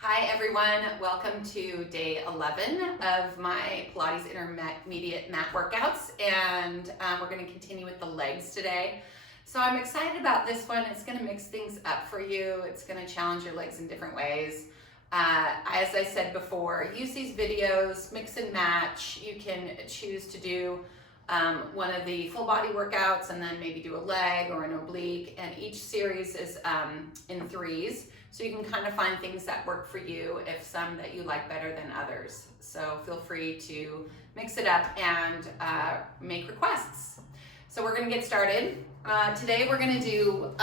Hi everyone, welcome to day 11 of my Pilates Intermediate Mat workouts, and we're going to continue with the legs today. So I'm excited about this one. It's going to mix things up for you. It's going to challenge your legs in different ways. As I said before, use these videos, mix and match. You can choose to do one of the full body workouts and then maybe do a leg or an oblique, and each series is in threes. So you can kind of find things that work for you, if some that you like better than others. So feel free to mix it up and make requests. So we're gonna get started. Today we're gonna do,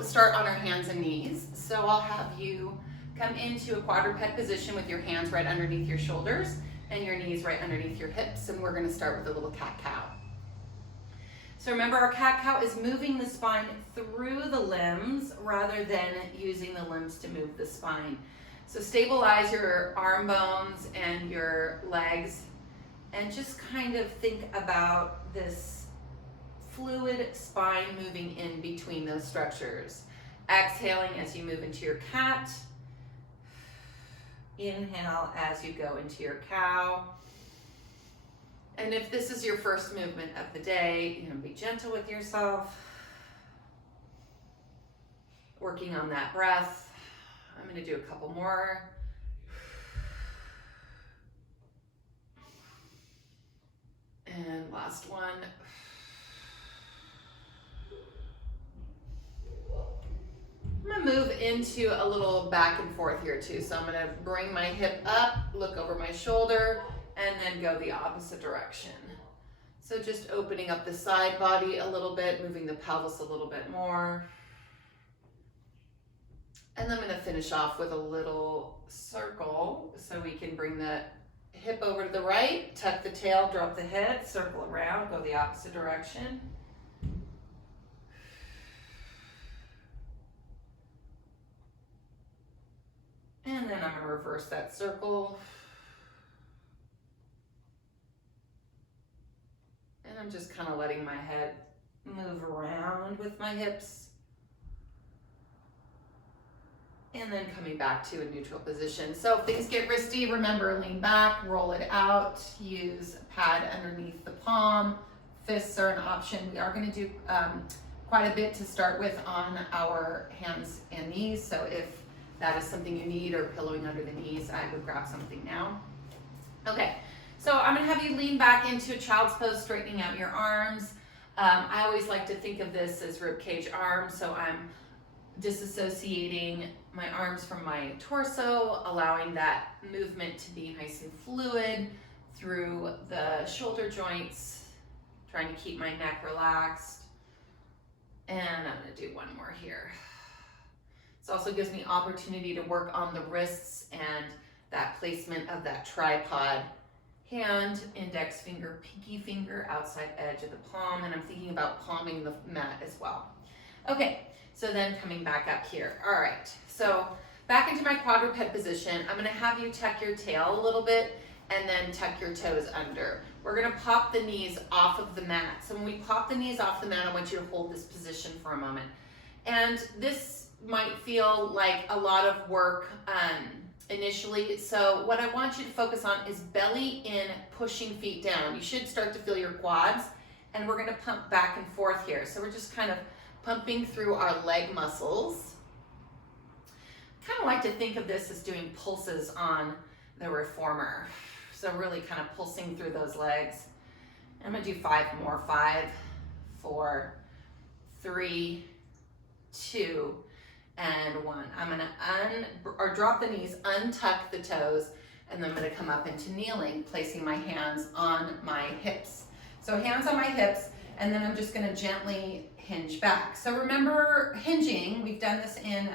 start on our hands and knees. So I'll have you come into a quadruped position with your hands right underneath your shoulders and your knees right underneath your hips. And we're gonna start with a little cat-cow. So remember, our cat-cow is moving the spine through the limbs rather than using the limbs to move the spine. So stabilize your arm bones and your legs and just kind of think about this fluid spine moving in between those structures. Exhaling as you move into your cat. Inhale as you go into your cow. And if this is your first movement of the day, be gentle with yourself. Working on that breath. I'm going to do a couple more. And last one. I'm going to move into a little back and forth here too. So I'm going to bring my hip up, look over my shoulder, and then go the opposite direction. So just opening up the side body a little bit, moving the pelvis a little bit more. And then I'm gonna finish off with a little circle so we can bring the hip over to the right, tuck the tail, drop the head, circle around, go the opposite direction. And then I'm gonna reverse that circle. And I'm just kind of letting my head move around with my hips. And then coming back to a neutral position. So if things get wristy, remember, lean back, roll it out, use a pad underneath the palm. Fists are an option. We are going to do quite a bit to start with on our hands and knees. So if that is something you need, or pillowing under the knees, I would grab something now. Okay. So I'm going to have you lean back into a child's pose, straightening out your arms. I always like to think of this as ribcage arms, so I'm disassociating my arms from my torso, allowing that movement to be nice and fluid through the shoulder joints, trying to keep my neck relaxed. And I'm going to do one more here. This also gives me opportunity to work on the wrists and that placement of that tripod. Hand, index finger, pinky finger, outside edge of the palm, and I'm thinking about palming the mat as well. Okay, so then coming back up here. All right, so back into my quadruped position. I'm gonna have you tuck your tail a little bit and then tuck your toes under. We're gonna pop the knees off of the mat. So when we pop the knees off the mat, I want you to hold this position for a moment. And this might feel like a lot of work initially. So what I want you to focus on is belly in, pushing feet down. You should start to feel your quads, and we're gonna pump back and forth here. So we're just kind of pumping through our leg muscles. Kind of like to think of this as doing pulses on the reformer. So really kind of pulsing through those legs. I'm gonna do 5 more. 5, 4, 3, 2, and 1. I'm gonna drop the knees, untuck the toes, and then I'm gonna come up into kneeling, placing my hands on my hips. So hands on my hips, and then I'm just gonna gently hinge back. So remember, hinging, we've done this in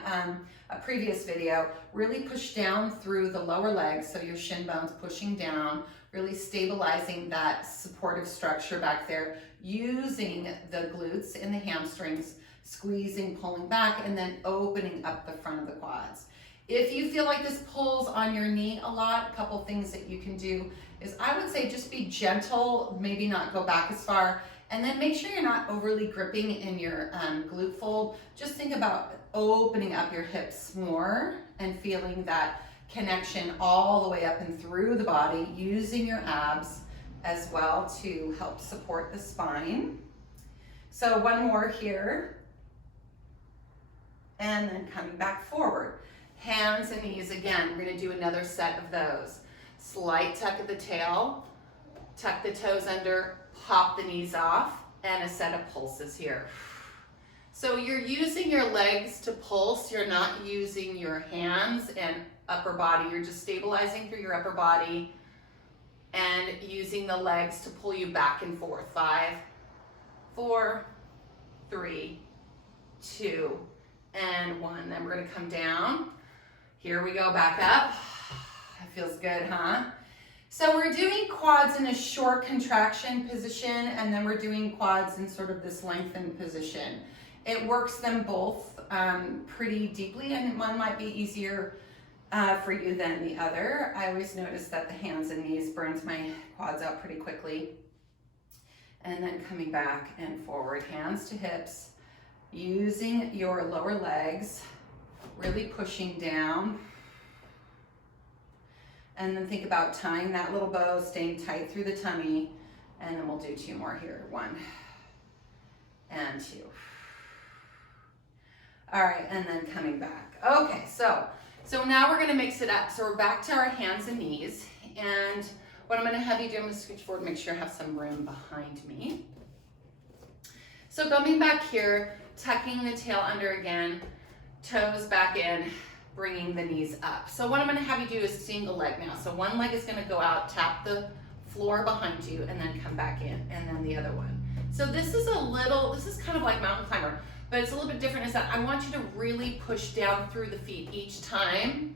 a previous video, really push down through the lower legs, so your shin bones pushing down, really stabilizing that supportive structure back there, using the glutes and the hamstrings, squeezing, pulling back, and then opening up the front of the quads. If you feel like this pulls on your knee a lot, a couple things that you can do is, I would say, just be gentle, maybe not go back as far, And then make sure you're not overly gripping in your glute fold. Just think about opening up your hips more and feeling that connection all the way up and through the body, using your abs as well to help support the spine. So one more here. And then coming back forward. Hands and knees again. We're gonna do another set of those. Slight tuck at the tail, tuck the toes under, pop the knees off, and a set of pulses here. So you're using your legs to pulse, you're not using your hands and upper body, you're just stabilizing through your upper body and using the legs to pull you back and forth. 5, 4, 3, 2, and 1. Then we're gonna come down. Here we go, back up. That feels good, huh? So we're doing quads in a short contraction position, and then we're doing quads in sort of this lengthened position. It works them both pretty deeply, and one might be easier for you than the other. I always notice that the hands and knees burns my quads out pretty quickly. And then coming back and forward, hands to hips, using your lower legs, really pushing down. And then think about tying that little bow, staying tight through the tummy. And then we'll do 2 more here. 1 and 2. All right, and then coming back. Okay, so now we're gonna mix it up. So we're back to our hands and knees. And what I'm gonna have you do, I'm gonna scooch forward, make sure I have some room behind me. So coming back here, tucking the tail under again, toes back in, bringing the knees up. So what I'm gonna have you do is single leg now. So one leg is gonna go out, tap the floor behind you, and then come back in, and then the other one. So this is kind of like mountain climber, but it's a little bit different is that I want you to really push down through the feet each time.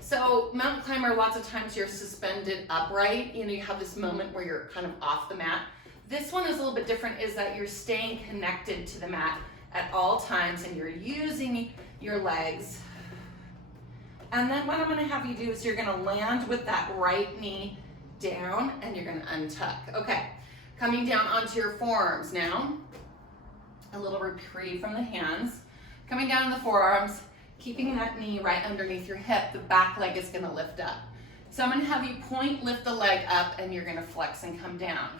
So mountain climber, lots of times you're suspended upright. You know, you have this moment where you're kind of off the mat. This one is a little bit different, is that you're staying connected to the mat at all times, and you're using your legs. And then what I'm gonna have you do is you're gonna land with that right knee down, and you're gonna untuck. Okay, coming down onto your forearms now. A little reprieve from the hands. Coming down in the forearms, keeping that knee right underneath your hip, the back leg is gonna lift up. So I'm gonna have you point, lift the leg up, and you're gonna flex and come down.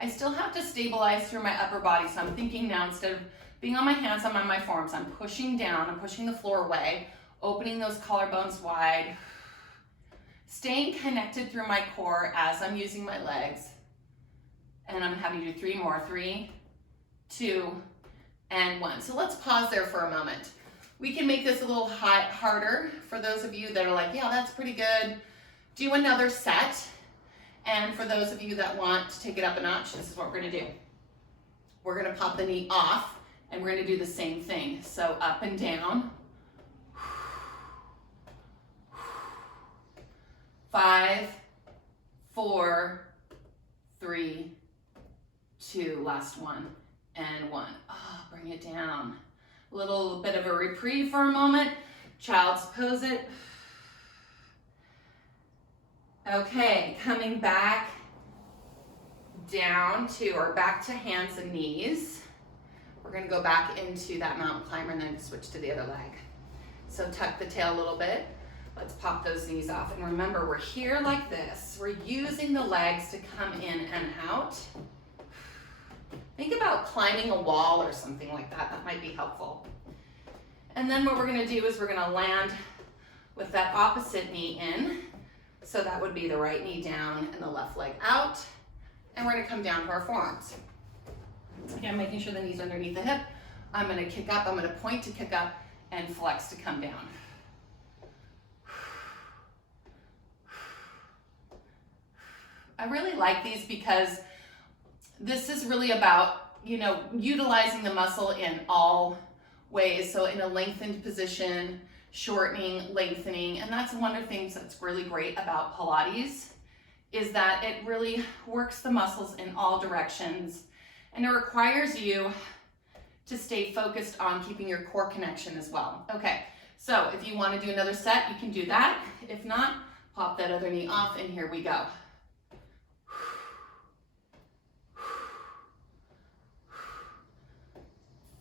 I still have to stabilize through my upper body, so I'm thinking now, instead of being on my hands, I'm on my forearms. I'm pushing down, I'm pushing the floor away, opening those collarbones wide, staying connected through my core as I'm using my legs. And I'm gonna have you do 3 more. 3, 2, and 1. So let's pause there for a moment. We can make this a little harder for those of you that are like, yeah, that's pretty good. Do another set. And for those of you that want to take it up a notch, this is what we're gonna do. We're gonna pop the knee off, and we're gonna do the same thing. So up and down. 5, 4, 3, 2, last one, and 1. Oh, bring it down. A little bit of a reprieve for a moment. Child's pose it. Okay, coming back down to, or back to hands and knees. We're gonna go back into that mountain climber and then switch to the other leg. So tuck the tail a little bit. Let's pop those knees off. And remember, we're here like this. We're using the legs to come in and out. Think about climbing a wall or something like that. That might be helpful. And then what we're gonna do is we're gonna land with that opposite knee in. So that would be the right knee down and the left leg out. And we're gonna come down to our forearms. Again, making sure the knee's underneath the hip. I'm gonna kick up, I'm gonna point to kick up and flex to come down. I really like these because this is really about, you know, utilizing the muscle in all ways. So in a lengthened position, shortening, lengthening, and that's one of the things that's really great about Pilates, is that it really works the muscles in all directions, and it requires you to stay focused on keeping your core connection as well. Okay, so if you want to do another set, you can do that. If not, pop that other knee off, and here we go.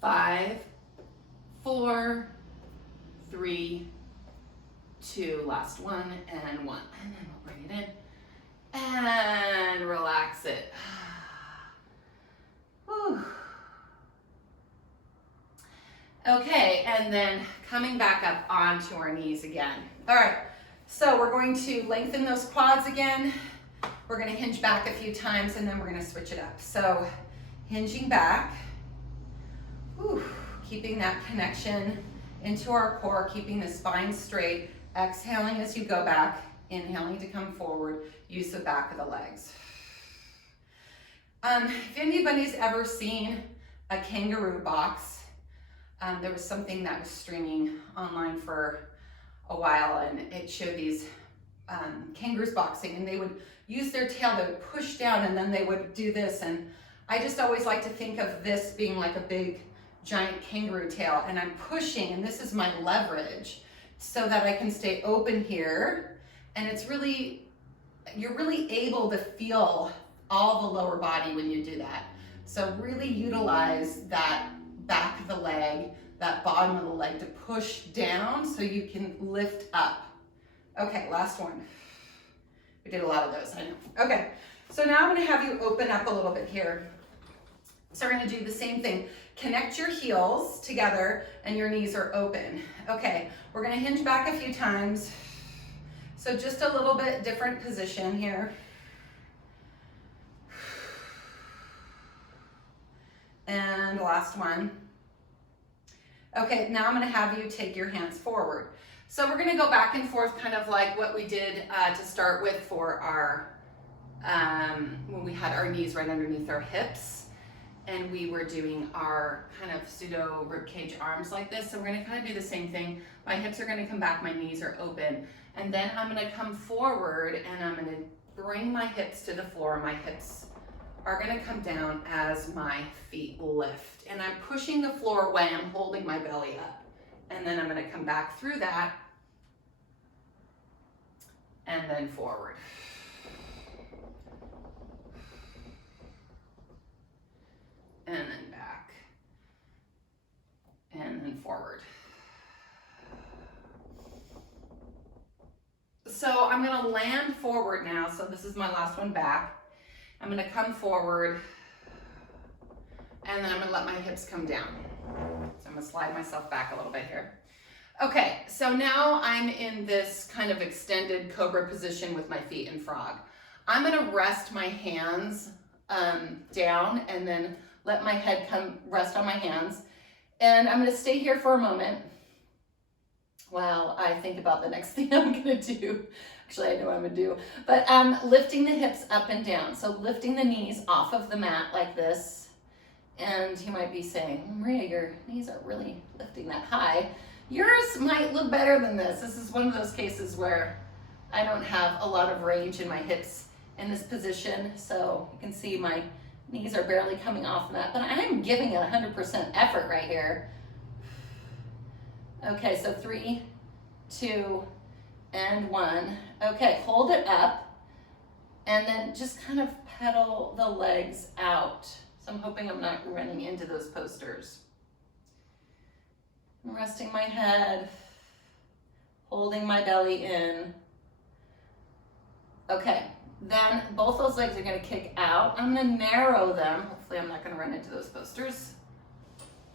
5, 4, 3, 2, last one, and 1. And then we'll bring it in and relax it. Whew. Okay, and then coming back up onto our knees again. All right, so we're going to lengthen those quads again. We're going to hinge back a few times, and then we're going to switch it up. So hinging back, whew, keeping that connection into our core, keeping the spine straight, exhaling as you go back, inhaling to come forward, use the back of the legs. If anybody's ever seen a kangaroo box, there was something that was streaming online for a while, and it showed these kangaroos boxing, and they would use their tail, they would push down, and then they would do this. And I just always like to think of this being like a big giant kangaroo tail, and I'm pushing, and this is my leverage so that I can stay open here. And it's really, you're really able to feel all the lower body when you do that. So really utilize that back of the leg, that bottom of the leg to push down so you can lift up. Okay, last one. We did a lot of those, I know. Okay, so now I'm gonna have you open up a little bit here. So we're gonna do the same thing. Connect your heels together and your knees are open. Okay, we're gonna hinge back a few times. So just a little bit different position here. And last one. Okay, now I'm gonna have you take your hands forward. So we're gonna go back and forth, kind of like what we did to start with for our, when we had our knees right underneath our hips, and we were doing our kind of pseudo ribcage arms like this. So we're gonna kind of do the same thing. My hips are gonna come back, my knees are open, and then I'm gonna come forward and I'm gonna bring my hips to the floor. My hips are gonna come down as my feet lift. And I'm pushing the floor away, I'm holding my belly up. And then I'm gonna come back through that and then forward. And then back. And then forward. So I'm gonna land forward now. So this is my last one back. I'm gonna come forward, and then I'm gonna let my hips come down. So I'm gonna slide myself back a little bit here. Okay, so now I'm in this kind of extended cobra position with my feet in frog. I'm gonna rest my hands down and then let my head come rest on my hands. And I'm gonna stay here for a moment while I think about the next thing I'm gonna do. Actually, I know what I'm gonna do, but lifting the hips up and down. So lifting the knees off of the mat like this. And you might be saying, Maria, your knees aren't really lifting that high. Yours might look better than this. This is one of those cases where I don't have a lot of range in my hips in this position. So you can see my knees are barely coming off the mat, but I'm giving it 100% effort right here. Okay, so 3, 2, and 1. Okay, hold it up and then just kind of pedal the legs out. So I'm hoping I'm not running into those posters. I'm resting my head, holding my belly in. Okay, then both those legs are gonna kick out. I'm gonna narrow them. Hopefully I'm not gonna run into those posters.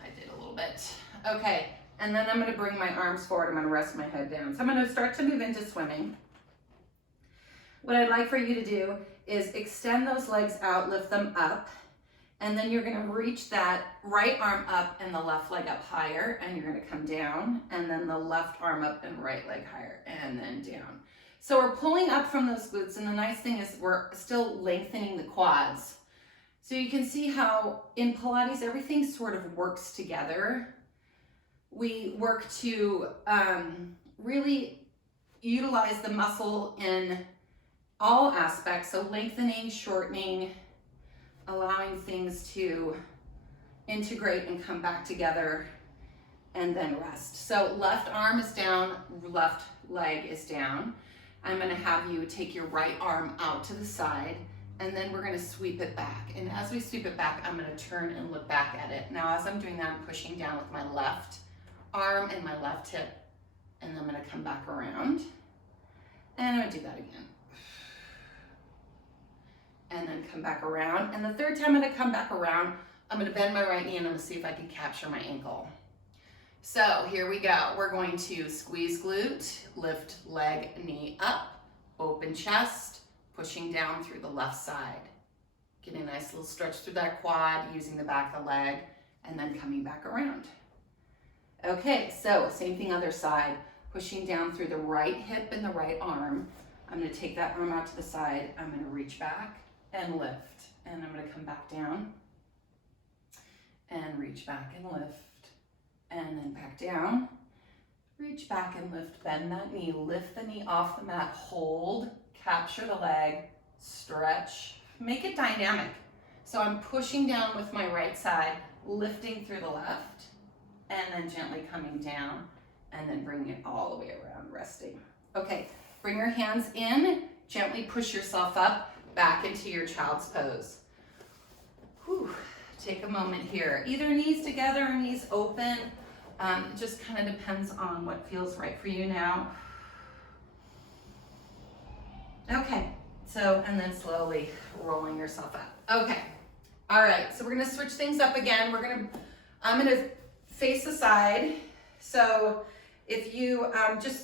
I did a little bit. Okay. And then I'm gonna bring my arms forward, I'm gonna rest my head down. So I'm gonna start to move into swimming. What I'd like for you to do is extend those legs out, lift them up, and then you're gonna reach that right arm up and the left leg up higher, and you're gonna come down, and then the left arm up and right leg higher, and then down. So we're pulling up from those glutes, and the nice thing is we're still lengthening the quads. So you can see how in Pilates, everything sort of works together. We work to really utilize the muscle in all aspects, so lengthening, shortening, allowing things to integrate and come back together, and then rest. So left arm is down, left leg is down. I'm gonna have you take your right arm out to the side And then we're gonna sweep it back. And as we sweep it back, I'm gonna turn and look back at it. Now, as I'm doing that, I'm pushing down with my left arm and my left hip. And then I'm gonna come back around. And I'm gonna do that again. And then come back around. And the third time I'm gonna come back around, I'm gonna bend my right knee and I'm gonna see if I can capture my ankle. So here we go. We're going to squeeze glute, lift leg, knee up, open chest, pushing down through the left side. Getting a nice little stretch through that quad, using the back of the leg, and then coming back around. Okay, so same thing other side. Pushing down through the right hip and the right arm. I'm gonna take that arm out to the side. I'm gonna reach back and lift. And I'm gonna come back down and reach back and lift. And then back down. Reach back and lift, bend that knee, lift the knee off the mat, hold, capture the leg, stretch, make it dynamic. So I'm pushing down with my right side, lifting through the left, and then gently coming down, and then bringing it all the way around, resting. Okay, bring your hands in, gently push yourself up, back into your child's pose. Whew. Take a moment here. Either knees together or knees open. It just kind of depends on what feels right for you now. Okay, so, and then slowly rolling yourself up. Okay, all right, so we're gonna switch things up again. I'm gonna face the side. So if you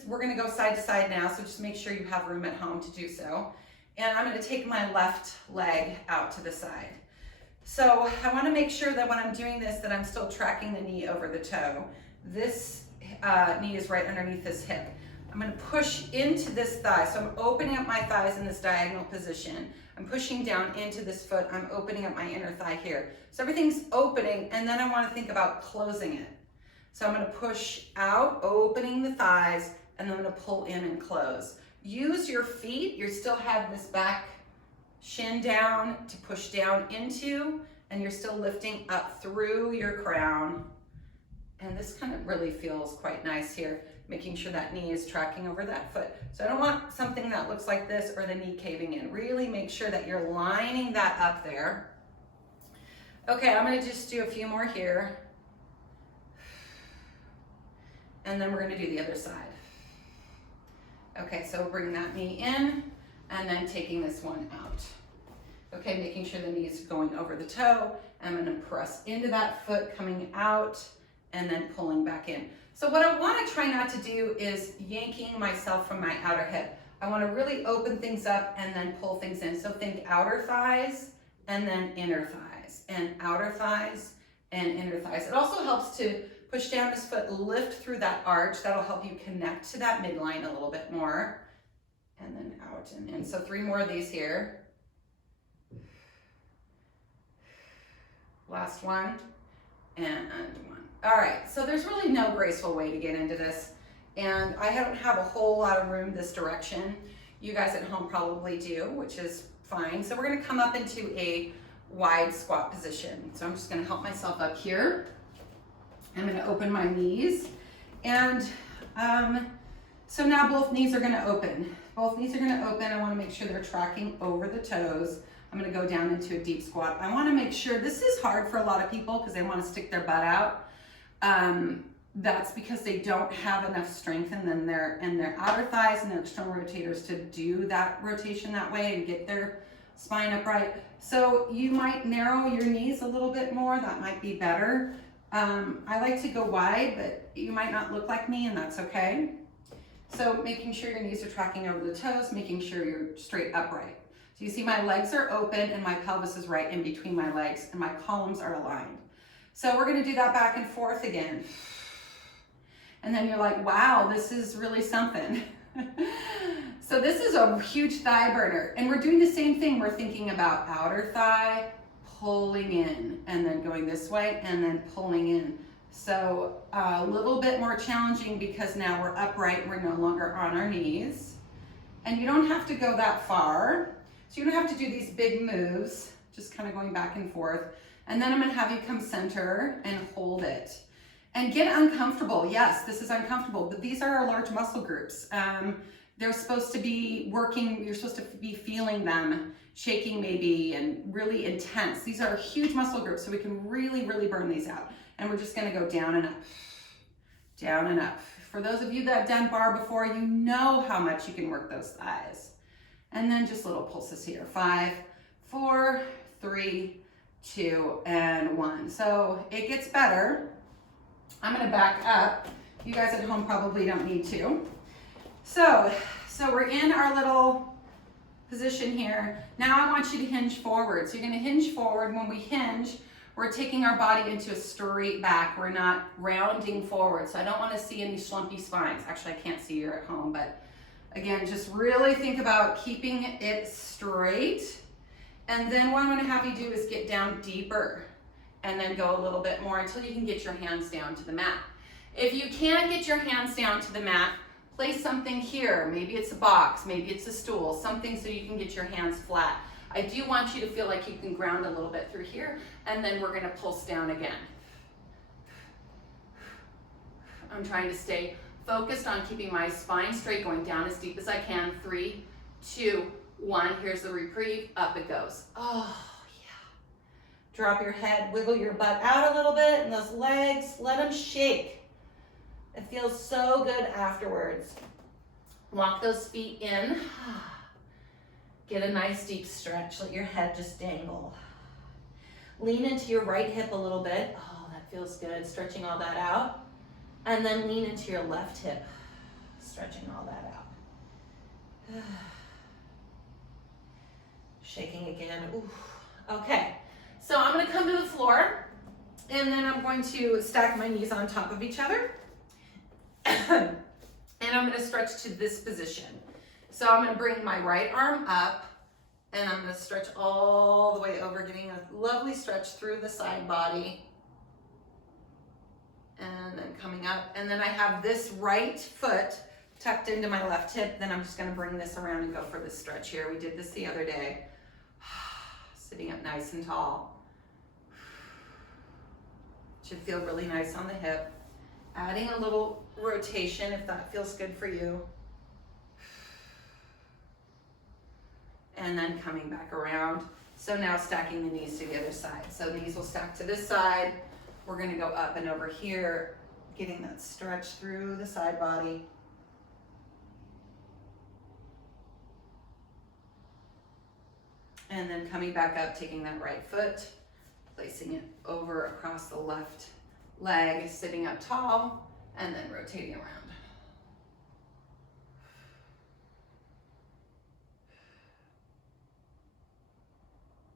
we're gonna go side to side now, so just make sure you have room at home to do so. And I'm gonna take my left leg out to the side. So I wanna make sure that when I'm doing this, that I'm still tracking the knee over the toe. This knee is right underneath this hip. I'm gonna push into this thigh. So I'm opening up my thighs in this diagonal position. I'm pushing down into this foot. I'm opening up my inner thigh here. So everything's opening, and then I wanna think about closing it. So I'm gonna push out, opening the thighs, and then I'm gonna pull in and close. Use your feet. You still have this back shin down to push down into, and you're still lifting up through your crown. And this kind of really feels quite nice here, making sure that knee is tracking over that foot. So I don't want something that looks like this or the knee caving in. Really make sure that you're lining that up there. Okay, I'm gonna just do a few more here. And then we're gonna do the other side. Okay, so bring that knee in and then taking this one out. Okay, making sure the knee is going over the toe. I'm gonna press into that foot, coming out, and then pulling back in. So what I wanna try not to do is yanking myself from my outer hip. I wanna really open things up and then pull things in. So think outer thighs and then inner thighs, and outer thighs and inner thighs. It also helps to push down this foot, lift through that arch. That'll help you connect to that midline a little bit more. And then out and in. So 3 more of these here. Last one, and one. All right, so there's really no graceful way to get into this, and I don't have a whole lot of room this direction. You guys at home probably do, which is fine. So we're gonna come up into a wide squat position. So I'm just gonna help myself up here. I'm gonna open my knees, and so now both knees are gonna open. Both knees are gonna open. I wanna make sure they're tracking over the toes. I'm gonna go down into a deep squat. I wanna make sure, this is hard for a lot of people because they wanna stick their butt out. That's because they don't have enough strength in their outer thighs and their external rotators to do that rotation that way and get their spine upright. So you might narrow your knees a little bit more. That might be better. I like to go wide, but you might not look like me, and that's okay. So making sure your knees are tracking over the toes, making sure you're straight upright. So you see my legs are open and my pelvis is right in between my legs and my columns are aligned. So we're gonna do that back and forth again. And then you're like, wow, this is really something. So this is a huge thigh burner. And we're doing the same thing. We're thinking about outer thigh, pulling in, and then going this way, and then pulling in. So a little bit more challenging because now we're upright, we're no longer on our knees. And you don't have to go that far. So you don't have to do these big moves, just kind of going back and forth. And then I'm gonna have you come center and hold it. And get uncomfortable. Yes, this is uncomfortable, but these are our large muscle groups. they're supposed to be working, you're supposed to be feeling them shaking maybe and really intense. These are huge muscle groups, so we can really, really burn these out. And we're just gonna go down and up, down and up. For those of you that have done bar before, you know how much you can work those thighs. And then just little pulses here. 5, 4, 3, 2, and 1. So it gets better. I'm gonna back up. You guys at home probably don't need to. So we're in our little position here. Now I want you to hinge forward. So you're gonna hinge forward. When we hinge, we're taking our body into a straight back. We're not rounding forward. So I don't wanna see any slumpy spines. Actually, I can't see you at home, but again, just really think about keeping it straight. And then what I'm gonna have you do is get down deeper and then go a little bit more until you can get your hands down to the mat. If you can't get your hands down to the mat, place something here. Maybe it's a box, maybe it's a stool, something so you can get your hands flat. I do want you to feel like you can ground a little bit through here, and then we're gonna pulse down again. I'm trying to stay focused on keeping my spine straight, going down as deep as I can. 3, 2, 1. Here's the reprieve. Up it goes. Oh, yeah. Drop your head, wiggle your butt out a little bit, and those legs, let them shake. It feels so good afterwards. Walk those feet in. Get a nice deep stretch. Let your head just dangle. Lean into your right hip a little bit. Oh, that feels good. Stretching all that out. And then lean into your left hip. Stretching all that out. Shaking again. Ooh. Okay, so I'm gonna come to the floor, and then I'm going to stack my knees on top of each other. And I'm gonna stretch to this position. So I'm gonna bring my right arm up, and I'm gonna stretch all the way over, getting a lovely stretch through the side body. And then coming up, and then I have this right foot tucked into my left hip. Then I'm just gonna bring this around and go for this stretch here. We did this the other day. Sitting up nice and tall. Should feel really nice on the hip. Adding a little rotation if that feels good for you. And then coming back around. So now stacking the knees to the other side. So knees will stack to this side. We're gonna go up and over here, getting that stretch through the side body. And then coming back up, taking that right foot, placing it over across the left leg, sitting up tall, and then rotating around.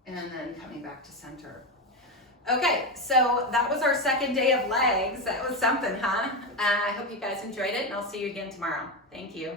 And then coming back to center. Okay, so that was our second day of legs. That was something, huh? I hope you guys enjoyed it, and I'll see you again tomorrow. Thank you.